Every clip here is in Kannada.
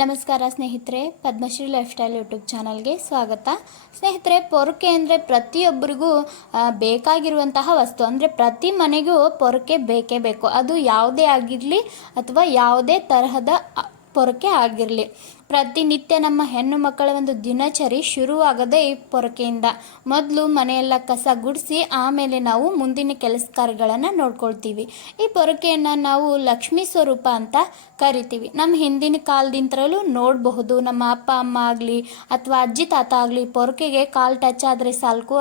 ನಮಸ್ಕಾರ ಸ್ನೇಹಿತರೆ, ಪದ್ಮಶ್ರೀ ಲೈಫ್ ಸ್ಟೈಲ್ ಯೂಟ್ಯೂಬ್ ಚಾನಲ್ಗೆ ಸ್ವಾಗತ. ಸ್ನೇಹಿತರೆ, ಪೊರಕೆ ಅಂದರೆ ಪ್ರತಿಯೊಬ್ಬರಿಗೂ ಬೇಕಾಗಿರುವಂತಹ ವಸ್ತು. ಅಂದರೆ ಪ್ರತಿ ಮನೆಗೂ ಪೊರಕೆ ಬೇಕೇ ಬೇಕು. ಅದು ಯಾವುದೇ ಆಗಿರಲಿ ಅಥವಾ ಯಾವುದೇ ತರಹದ ಪೊರಕೆ ಆಗಿರಲಿ. ಪ್ರತಿನಿತ್ಯ ನಮ್ಮ ಹೆಣ್ಣು ಮಕ್ಕಳ ಒಂದು ದಿನಚರಿ ಶುರುವಾಗದೆ ಈ ಪೊರಕೆಯಿಂದ. ಮೊದಲು ಮನೆಯೆಲ್ಲ ಕಸ ಗುಡಿಸಿ, ಆಮೇಲೆ ನಾವು ಮುಂದಿನ ಕೆಲಸ ಕಾರ್ಯಗಳನ್ನು ನೋಡ್ಕೊಳ್ತೀವಿ. ಈ ಪೊರಕೆಯನ್ನು ನಾವು ಲಕ್ಷ್ಮೀ ಸ್ವರೂಪ ಅಂತ ಕರಿತೀವಿ. ನಮ್ಮ ಹಿಂದಿನ ಕಾಲದಿಂದಲೂ ನೋಡಬಹುದು. ನಮ್ಮ ಅಪ್ಪ, ಅಮ್ಮ ಆಗಲಿ ಅಥವಾ ಅಜ್ಜಿ, ತಾತ ಆಗಲಿ ಪೊರಕೆಗೆ ಕಾಲು ಟಚ್ ಆದರೆ ಸಾಕು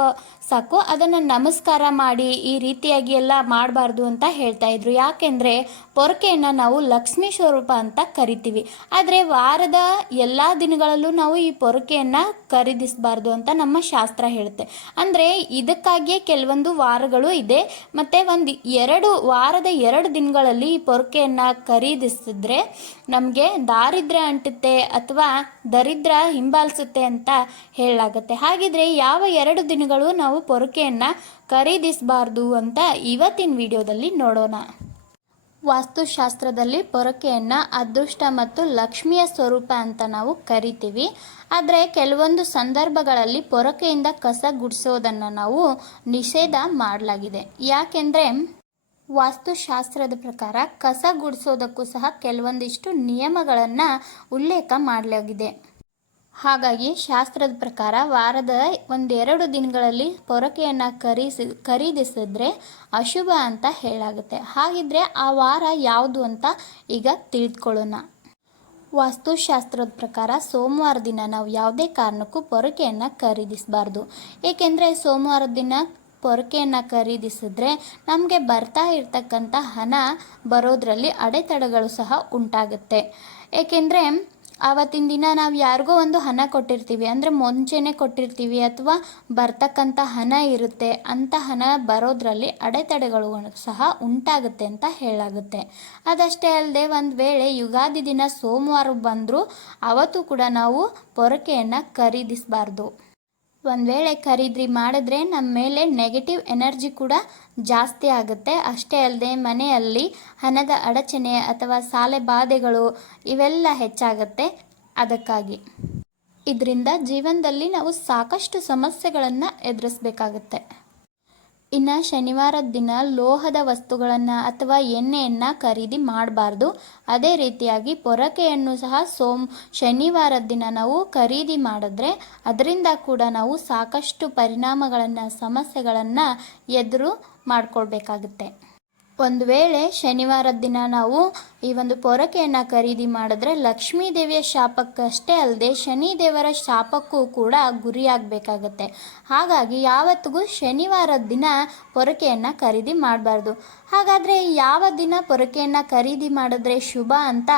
ಸಾಕು. ಅದನ್ನು ನಮಸ್ಕಾರ ಮಾಡಿ ಈ ರೀತಿಯಾಗಿ ಎಲ್ಲ ಮಾಡಬಾರ್ದು ಅಂತ ಹೇಳ್ತಾ ಇದ್ರು. ಯಾಕೆಂದರೆ ಪೊರಕೆಯನ್ನು ನಾವು ಲಕ್ಷ್ಮೀ ಸ್ವರೂಪ ಅಂತ ಕರಿತೀವಿ. ಆದರೆ ವಾರದ ಎಲ್ಲ ದಿನಗಳಲ್ಲೂ ನಾವು ಈ ಪೊರಕೆಯನ್ನು ಖರೀದಿಸಬಾರ್ದು ಅಂತ ನಮ್ಮ ಶಾಸ್ತ್ರ ಹೇಳುತ್ತೆ. ಅಂದರೆ ಇದಕ್ಕಾಗಿಯೇ ಕೆಲವೊಂದು ವಾರಗಳು ಇದೆ. ಮತ್ತು ಒಂದು ಎರಡು ವಾರದ ಎರಡು ದಿನಗಳಲ್ಲಿ ಈ ಪೊರಕೆಯನ್ನು ಖರೀದಿಸಿದ್ರೆ ನಮಗೆ ದಾರಿದ್ರ್ಯ ಅಂಟುತ್ತೆ ಅಥವಾ ದರಿದ್ರ ಹಿಂಬಾಲಿಸುತ್ತೆ ಅಂತ ಹೇಳಲಾಗುತ್ತೆ. ಹಾಗಿದ್ರೆ ಯಾವ ಎರಡು ದಿನಗಳು ನಾವು ಪೊರಕೆಯನ್ನು ಖರೀದಿಸಬಾರ್ದು ಅಂತ ಇವತ್ತಿನ ವಿಡಿಯೋದಲ್ಲಿ ನೋಡೋಣ. ವಾಸ್ತುಶಾಸ್ತ್ರದಲ್ಲಿ ಪೊರಕೆಯನ್ನು ಅದೃಷ್ಟ ಮತ್ತು ಲಕ್ಷ್ಮಿಯ ಸ್ವರೂಪ ಅಂತ ನಾವು ಕರಿತೀವಿ. ಆದರೆ ಕೆಲವೊಂದು ಸಂದರ್ಭಗಳಲ್ಲಿ ಪೊರಕೆಯಿಂದ ಕಸ ಗುಡಿಸೋದನ್ನು ನಾವು ನಿಷೇಧ ಮಾಡಲಾಗಿದೆ. ಯಾಕೆಂದರೆ ವಾಸ್ತುಶಾಸ್ತ್ರದ ಪ್ರಕಾರ ಕಸ ಗುಡಿಸೋದಕ್ಕೂ ಸಹ ಕೆಲವೊಂದಿಷ್ಟು ನಿಯಮಗಳನ್ನು ಉಲ್ಲೇಖ ಮಾಡಲಾಗಿದೆ. ಹಾಗಾಗಿ ಶಾಸ್ತ್ರದ ಪ್ರಕಾರ ವಾರದ ಒಂದೆರಡು ದಿನಗಳಲ್ಲಿ ಪೊರಕೆಯನ್ನು ಖರೀಸಿ ಖರೀದಿಸಿದ್ರೆ ಅಶುಭ ಅಂತ ಹೇಳಾಗುತ್ತೆ. ಹಾಗಿದ್ರೆ ಆ ವಾರ ಯಾವುದು ಅಂತ ಈಗ ತಿಳಿದುಕೊಳ್ಳೋಣ ವಾಸ್ತುಶಾಸ್ತ್ರದ ಪ್ರಕಾರ ಸೋಮವಾರ ದಿನ ನಾವು ಯಾವುದೇ ಕಾರಣಕ್ಕೂ ಪೊರಕೆಯನ್ನು ಖರೀದಿಸಬಾರ್ದು. ಏಕೆಂದರೆ ಸೋಮವಾರ ದಿನ ಪೊರಕೆಯನ್ನು ಖರೀದಿಸಿದ್ರೆ ನಮಗೆ ಬರ್ತಾ ಇರ್ತಕ್ಕಂಥ ಹಣ ಬರೋದರಲ್ಲಿ ಅಡೆತಡೆಗಳು ಸಹ ಉಂಟಾಗುತ್ತೆ. ಏಕೆಂದರೆ ಆವತ್ತಿನ ದಿನ ನಾವು ಯಾರಿಗೋ ಒಂದು ಹಣ ಕೊಟ್ಟಿರ್ತೀವಿ, ಅಂದರೆ ಮುಂಚೆನೇ ಕೊಟ್ಟಿರ್ತೀವಿ ಅಥವಾ ಬರ್ತಕ್ಕಂಥ ಹಣ ಇರುತ್ತೆ ಅಂಥ ಹಣ ಬರೋದ್ರಲ್ಲಿ ಅಡೆತಡೆಗಳು ಸಹ ಉಂಟಾಗುತ್ತೆ ಅಂತ ಹೇಳಾಗುತ್ತೆ. ಅದಷ್ಟೇ ಅಲ್ಲದೆ ಒಂದು ವೇಳೆ ಯುಗಾದಿ ದಿನ ಸೋಮವಾರ ಬಂದರೂ ಅವತ್ತು ಕೂಡ ನಾವು ಪೊರಕೆಯನ್ನು ಖರೀದಿಸಬಾರ್ದು. ಒಂದು ವೇಳೆ ಖರೀದಿ ಮಾಡಿದ್ರೆ ನಮ್ಮ ಮೇಲೆ ನೆಗೆಟಿವ್ ಎನರ್ಜಿ ಕೂಡ ಜಾಸ್ತಿ ಆಗುತ್ತೆ. ಅಷ್ಟೇ ಅಲ್ಲದೆ ಮನೆಯಲ್ಲಿ ಹಣದ ಅಡಚಣೆ ಅಥವಾ ಸಾಲೆ ಬಾಧೆಗಳು ಇವೆಲ್ಲ ಹೆಚ್ಚಾಗುತ್ತೆ. ಅದಕ್ಕಾಗಿ ಇದರಿಂದ ಜೀವನದಲ್ಲಿ ನಾವು ಸಾಕಷ್ಟು ಸಮಸ್ಯೆಗಳನ್ನು ಎದುರಿಸಬೇಕಾಗುತ್ತೆ. ಇನ್ನು ಶನಿವಾರದ ದಿನ ಲೋಹದ ವಸ್ತುಗಳನ್ನು ಅಥವಾ ಎಣ್ಣೆಯನ್ನು ಖರೀದಿ ಮಾಡಬಾರ್ದು. ಅದೇ ರೀತಿಯಾಗಿ ಪೊರಕೆಯನ್ನು ಸಹ ಸೋಮ್, ಶನಿವಾರದ ದಿನ ನಾವು ಖರೀದಿ ಮಾಡಿದ್ರೆ ಅದರಿಂದ ಕೂಡ ನಾವು ಸಾಕಷ್ಟು ಪರಿಣಾಮಗಳನ್ನು, ಸಮಸ್ಯೆಗಳನ್ನು ಎದುರು ಮಾಡ್ಕೊಳ್ಬೇಕಾಗುತ್ತೆ. ಒಂದು ವೇಳೆ ಶನಿವಾರದ ದಿನ ನಾವು ಈ ಒಂದು ಪೊರಕೆಯನ್ನು ಖರೀದಿ ಮಾಡಿದ್ರೆ ಲಕ್ಷ್ಮೀ ದೇವಿಯ ಶಾಪಕ್ಕಷ್ಟೇ ಅಲ್ಲದೆ ಶನಿ ದೇವರ ಶಾಪಕ್ಕೂ ಕೂಡ ಗುರಿಯಾಗಬೇಕಾಗತ್ತೆ. ಹಾಗಾಗಿ ಯಾವತ್ತಿಗೂ ಶನಿವಾರದ ದಿನ ಪೊರಕೆಯನ್ನು ಖರೀದಿ ಮಾಡಬಾರ್ದು. ಹಾಗಾದರೆ ಯಾವ ದಿನ ಪೊರಕೆಯನ್ನು ಖರೀದಿ ಮಾಡಿದ್ರೆ ಶುಭ ಅಂತ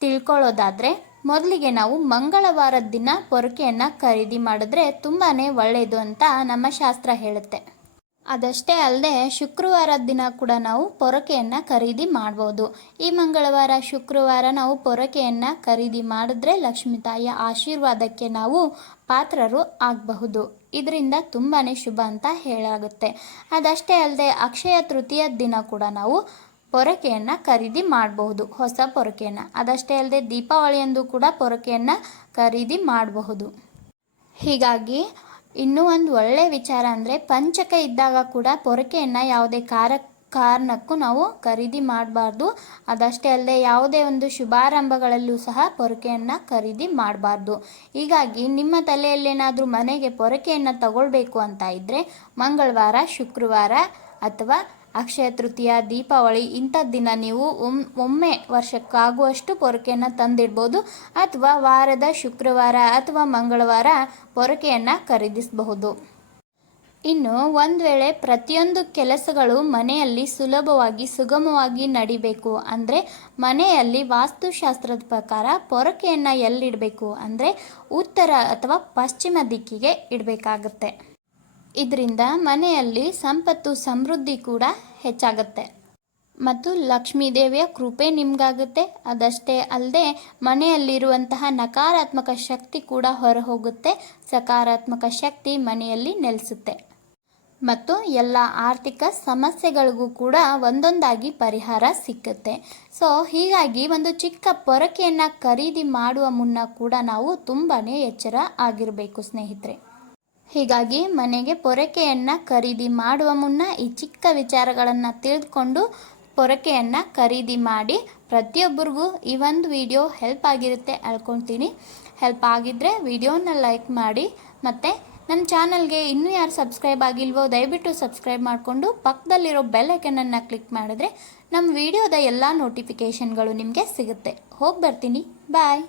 ತಿಳ್ಕೊಳ್ಳೋದಾದರೆ ಮೊದಲಿಗೆ ನಾವು ಮಂಗಳವಾರದ ದಿನ ಪೊರಕೆಯನ್ನು ಖರೀದಿ ಮಾಡಿದ್ರೆ ತುಂಬಾ ಒಳ್ಳೆಯದು ಅಂತ ನಮ್ಮ ಶಾಸ್ತ್ರ ಹೇಳುತ್ತೆ. ಅದಷ್ಟೇ ಅಲ್ಲದೆ ಶುಕ್ರವಾರದ ದಿನ ಕೂಡ ನಾವು ಪೊರಕೆಯನ್ನು ಖರೀದಿ ಮಾಡ್ಬೋದು. ಈ ಮಂಗಳವಾರ, ಶುಕ್ರವಾರ ನಾವು ಪೊರಕೆಯನ್ನು ಖರೀದಿ ಮಾಡಿದ್ರೆ ಲಕ್ಷ್ಮೀ ತಾಯಿಯ ಆಶೀರ್ವಾದಕ್ಕೆ ನಾವು ಪಾತ್ರರು ಆಗಬಹುದು. ಇದರಿಂದ ತುಂಬಾ ಶುಭ ಅಂತ ಹೇಳಾಗುತ್ತೆ. ಅದಷ್ಟೇ ಅಲ್ಲದೆ ಅಕ್ಷಯ ತೃತೀಯ ದಿನ ಕೂಡ ನಾವು ಪೊರಕೆಯನ್ನು ಖರೀದಿ ಮಾಡಬಹುದು. ಹೊಸ ಪೊರಕೆಯನ್ನು. ಅದಷ್ಟೇ ಅಲ್ಲದೆ ದೀಪಾವಳಿಯಂದು ಕೂಡ ಪೊರಕೆಯನ್ನು ಖರೀದಿ ಮಾಡಬಹುದು. ಹೀಗಾಗಿ ಇನ್ನೂ ಒಂದು ಒಳ್ಳೆ ವಿಚಾರ ಅಂದರೆ ಪಂಚಕ ಇದ್ದಾಗ ಕೂಡ ಪೊರಕೆಯನ್ನು ಯಾವುದೇ ಕಾರ, ಕಾರಣಕ್ಕೂ ನಾವು ಖರೀದಿ ಮಾಡಬಾರ್ದು. ಅದಷ್ಟೇ ಅಲ್ಲದೆ ಯಾವುದೇ ಒಂದು ಶುಭಾರಂಭಗಳಲ್ಲೂ ಸಹ ಪೊರಕೆಯನ್ನು ಖರೀದಿ ಮಾಡಬಾರ್ದು. ಹೀಗಾಗಿ ನಿಮ್ಮ ತಲೆಯಲ್ಲೇನಾದರೂ ಮನೆಗೆ ಪೊರಕೆಯನ್ನು ತಗೊಳ್ಬೇಕು ಅಂತ ಇದ್ದರೆ ಮಂಗಳವಾರ, ಶುಕ್ರವಾರ ಅಥವಾ ಅಕ್ಷಯ ತೃತೀಯ, ದೀಪಾವಳಿ ಇಂಥ ದಿನ ನೀವು ಒಮ್, ಒಮ್ಮೆ ವರ್ಷಕ್ಕಾಗುವಷ್ಟು ಪೊರಕೆಯನ್ನು ತಂದಿಡ್ಬೋದು ಅಥವಾ ವಾರದ ಶುಕ್ರವಾರ ಅಥವಾ ಮಂಗಳವಾರ ಪೊರಕೆಯನ್ನು ಖರೀದಿಸಬಹುದು. ಇನ್ನು ಒಂದು ವೇಳೆ ಪ್ರತಿಯೊಂದು ಕೆಲಸಗಳು ಮನೆಯಲ್ಲಿ ಸುಲಭವಾಗಿ ಸುಗಮವಾಗಿ ನಡಿಬೇಕು ಅಂದರೆ ಮನೆಯಲ್ಲಿ ವಾಸ್ತುಶಾಸ್ತ್ರದ ಪ್ರಕಾರ ಪೊರಕೆಯನ್ನು ಎಲ್ಲಿಡಬೇಕು ಅಂದರೆ ಉತ್ತರ ಅಥವಾ ಪಶ್ಚಿಮ ದಿಕ್ಕಿಗೆ ಇಡಬೇಕಾಗುತ್ತೆ. ಇದರಿಂದ ಮನೆಯಲ್ಲಿ ಸಂಪತ್ತು, ಸಮೃದ್ಧಿ ಕೂಡ ಹೆಚ್ಚಾಗುತ್ತೆ. ಮತ್ತು ಲಕ್ಷ್ಮೀ ದೇವಿಯ ಕೃಪೆ ನಿಮ್ಗಾಗುತ್ತೆ. ಅದಷ್ಟೇ ಅಲ್ಲದೆ ಮನೆಯಲ್ಲಿರುವಂತಹ ನಕಾರಾತ್ಮಕ ಶಕ್ತಿ ಕೂಡ ಹೊರ ಹೋಗುತ್ತೆ ಸಕಾರಾತ್ಮಕ ಶಕ್ತಿ ಮನೆಯಲ್ಲಿ ನೆಲೆಸುತ್ತೆ. ಮತ್ತು ಎಲ್ಲ ಆರ್ಥಿಕ ಸಮಸ್ಯೆಗಳಿಗೂ ಕೂಡ ಒಂದೊಂದಾಗಿ ಪರಿಹಾರ ಸಿಕ್ಕುತ್ತೆ. ಸೊ, ಹೀಗಾಗಿ ಒಂದು ಚಿಕ್ಕ ಪೊರಕೆಯನ್ನು ಖರೀದಿ ಮಾಡುವ ಮುನ್ನ ಕೂಡ ನಾವು ತುಂಬಾ ಎಚ್ಚರ ಆಗಿರಬೇಕು ಸ್ನೇಹಿತರೆ. ಹೀಗಾಗಿ ಮನೆಗೆ ಪೊರಕೆಯನ್ನು ಖರೀದಿ ಮಾಡುವ ಮುನ್ನ ಈ ಚಿಕ್ಕ ವಿಚಾರಗಳನ್ನು ತಿಳಿದುಕೊಂಡು ಪೊರಕೆಯನ್ನು ಖರೀದಿ ಮಾಡಿ ಪ್ರತಿಯೊಬ್ಬರಿಗೂ ಈ ಒಂದು ವಿಡಿಯೋ ಹೆಲ್ಪ್ ಆಗಿರುತ್ತೆ ಅಳ್ಕೊಳ್ತೀನಿ. ಹೆಲ್ಪ್ ಆಗಿದ್ದರೆ ವಿಡಿಯೋನ ಲೈಕ್ ಮಾಡಿ. ಮತ್ತು ನಮ್ಮ ಚಾನಲ್ಗೆ ಇನ್ನೂ ಯಾರು ಸಬ್ಸ್ಕ್ರೈಬ್ ಆಗಿಲ್ವೋ ದಯವಿಟ್ಟು ಸಬ್ಸ್ಕ್ರೈಬ್ ಮಾಡಿಕೊಂಡು ಪಕ್ಕದಲ್ಲಿರೋ ಬೆಲ್ ಐಕನನ್ನು ಕ್ಲಿಕ್ ಮಾಡಿದ್ರೆ ನಮ್ಮ ವಿಡಿಯೋದ ಎಲ್ಲ ನೋಟಿಫಿಕೇಷನ್ಗಳು ನಿಮಗೆ ಸಿಗುತ್ತೆ. ಹೋಗಿ ಬರ್ತೀನಿ. ಬಾಯ್.